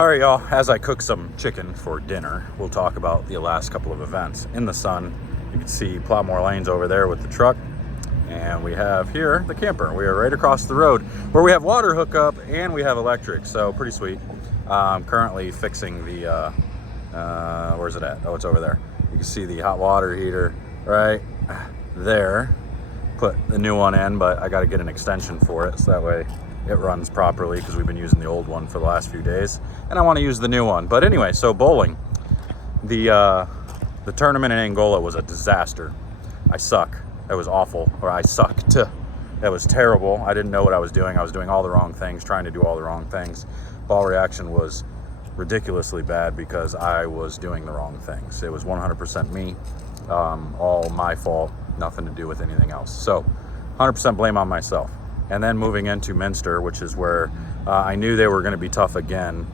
All right, y'all, as I cook some chicken for dinner, we'll talk about the last couple of events. In the sun, you can see Plowmore Lanes over there with the truck. And we have here the camper. We are right across the road where we have water hookup and we have electric, so pretty sweet. I'm currently fixing the, where's it at? Oh, it's over there. You can see the hot water heater right there. Put the new one in, but I got to get an extension for it so that way it runs properly because we've been using the old one for the last few days and I want to use the new one. But anyway, so bowling. The tournament in Angola was a disaster. I suck. It was awful, or I sucked. It was terrible. I didn't know what I was doing. I was doing all the wrong things, trying to do all the wrong things. Ball reaction was ridiculously bad because I was doing the wrong things. It was 100% me, all my fault, nothing to do with anything else. So 100% blame on myself. And then moving into Minster, which is where I knew they were going to be tough again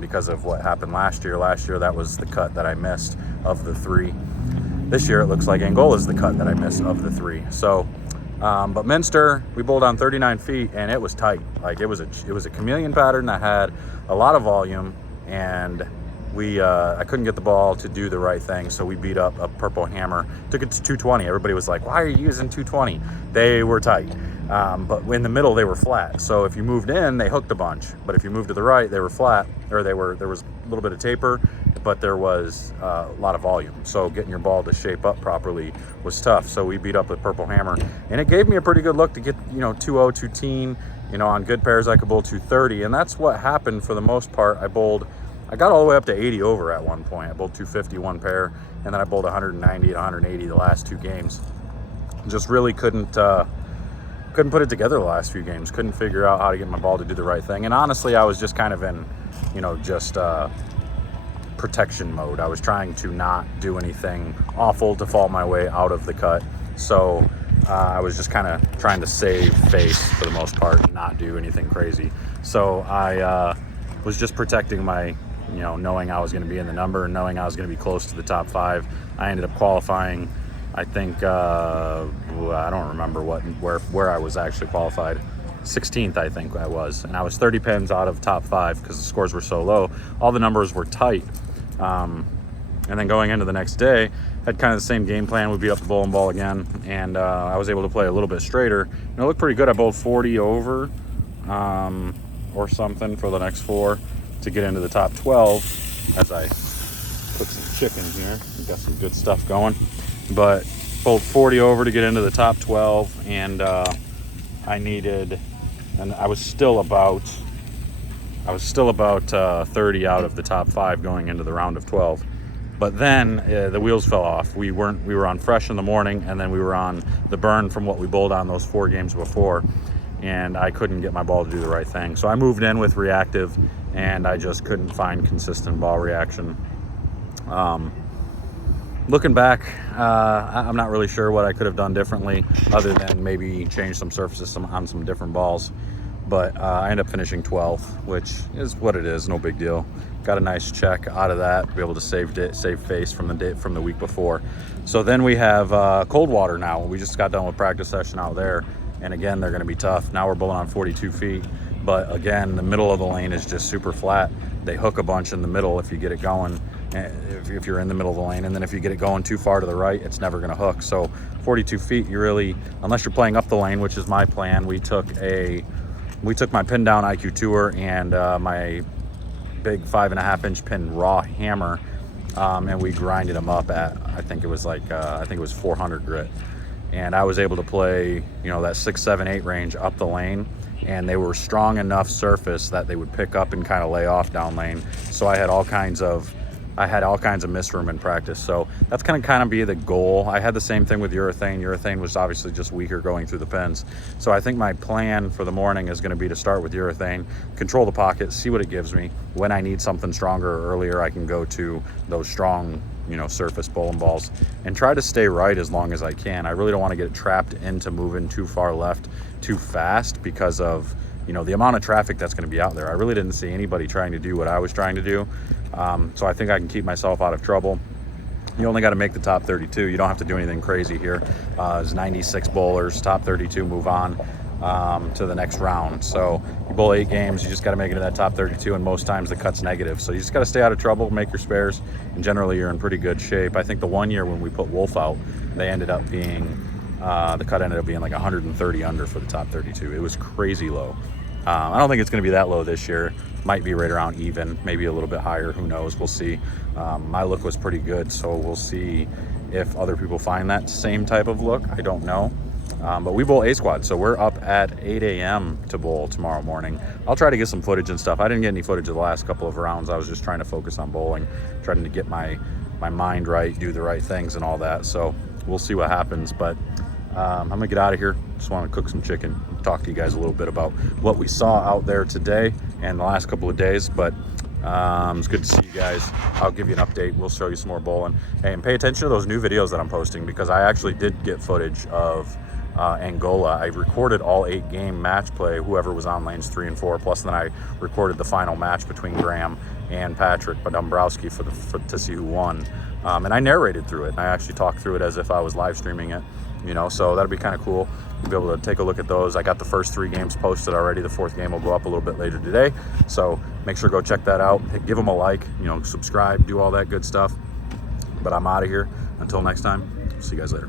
because of what happened last year. Last year, that was the cut that I missed of the three. This year, it looks like Angola is the cut that I missed of the three. So, but Minster, we bowled on 39 feet, and it was tight. Like it was a chameleon pattern that had a lot of volume, and I couldn't get the ball to do the right thing, so we beat up a purple hammer. Took it to 220. Everybody was like, "Why are you using 220?" They were tight. But in the middle, they were flat. So if you moved in, they hooked a bunch. But if you moved to the right, they were flat, or there was a little bit of taper, but there was a lot of volume. So getting your ball to shape up properly was tough. So we beat up the purple hammer, and it gave me a pretty good look to get 2-0, 2-teen. On good pairs, I could bowl 230, and that's what happened for the most part. I got all the way up to 80 over at one point. I bowled 250 one pair, and then I bowled 190 and 180 the last two games. Just really couldn't put it together the last few games. Couldn't figure out how to get my ball to do the right thing. And honestly, I was just kind of in, protection mode. I was trying to not do anything awful to fall my way out of the cut. So I was just kind of trying to save face for the most part and not do anything crazy. So I was just protecting my, knowing I was going to be in the number and knowing I was going to be close to the top five. I ended up qualifying, I think, I don't remember where I was actually qualified. 16th, I think I was. And I was 30 pins out of top five because the scores were so low. All the numbers were tight. And then going into the next day, had kind of the same game plan. We beat up the bowling ball again. And I was able to play a little bit straighter. It looked pretty good. I bowled 40 over or something for the next four to get into the top 12 as I cook some chicken here. We got some good stuff going. But bowled 40 over to get into the top 12, and I was still about 30 out of the top 5 going into the round of 12. But then the wheels fell off. We were on fresh in the morning, and then we were on the burn from what we bowled on those 4 games before, and I couldn't get my ball to do the right thing. So I moved in with reactive, and I just couldn't find consistent ball reaction. Looking back, I'm not really sure what I could have done differently other than maybe change some surfaces on some different balls. But I ended up finishing 12th, which is what it is, no big deal. Got a nice check out of that, be able to save face from the week before. So then we have cold water now. We just got done with practice session out there, and again, they're going to be tough. Now we're bowling on 42 feet, but again, the middle of the lane is just super flat. They hook a bunch in the middle if you get it going, if you're in the middle of the lane, and then if you get it going too far to the right, it's never going to hook. So 42 feet, you really, unless you're playing up the lane, which is my plan. We took my pin down IQ Tour and my big 5.5-inch pin raw hammer, and we grinded them up at I think it was 400 grit, and I was able to play that 6, 7, 8 range up the lane, and they were strong enough surface that they would pick up and kind of lay off down lane. So I had all kinds of miss room in practice. So that's going to kind of be the goal. I had the same thing with urethane. Urethane was obviously just weaker going through the pins. So I think my plan for the morning is going to be to start with urethane, control the pocket, see what it gives me. When I need something stronger or earlier, I can go to those strong, surface bowling balls and try to stay right as long as I can. I really don't want to get trapped into moving too far left too fast because of the amount of traffic that's going to be out there. I really didn't see anybody trying to do what I was trying to do. So I think I can keep myself out of trouble. You only got to make the top 32. You don't have to do anything crazy here. There's 96 bowlers, top 32 move on. to the next round. So you bowl 8 games, you just got to make it to that top 32, and most times the cut's negative. So you just got to stay out of trouble, make your spares, and generally you're in pretty good shape. I think the one year when we put Wolf out, they ended up being, the cut ended up being like 130 under for the top 32. It was crazy low. I don't think it's going to be that low this year. Might be right around even, maybe a little bit higher. Who knows? We'll see. My look was pretty good, so we'll see if other people find that same type of look. I don't know. But we bowl A squad, so we're up at 8 a.m. to bowl tomorrow morning. I'll try to get some footage and stuff. I didn't get any footage of the last couple of rounds. I was just trying to focus on bowling, trying to get my mind right, do the right things and all that. So we'll see what happens. But I'm gonna get out of here. Just want to cook some chicken, talk to you guys a little bit about what we saw out there today and the last couple of days. But it's good to see you guys. I'll give you an update. We'll show you some more bowling. Hey, and pay attention to those new videos that I'm posting, because I actually did get footage of Angola. I recorded all 8 game match play, whoever was on lanes 3 and 4, plus then I recorded the final match between Graham and Patrick Dombrowski to see who won. And I narrated through it. I actually talked through it as if I was live streaming it, you know, so that'll be kind of cool. You'll be able to take a look at those. I got the first 3 games posted already. The 4th game will go up a little bit later today. So make sure to go check that out. Give them a like, you know, subscribe, do all that good stuff. But I'm out of here. Until next time, see you guys later.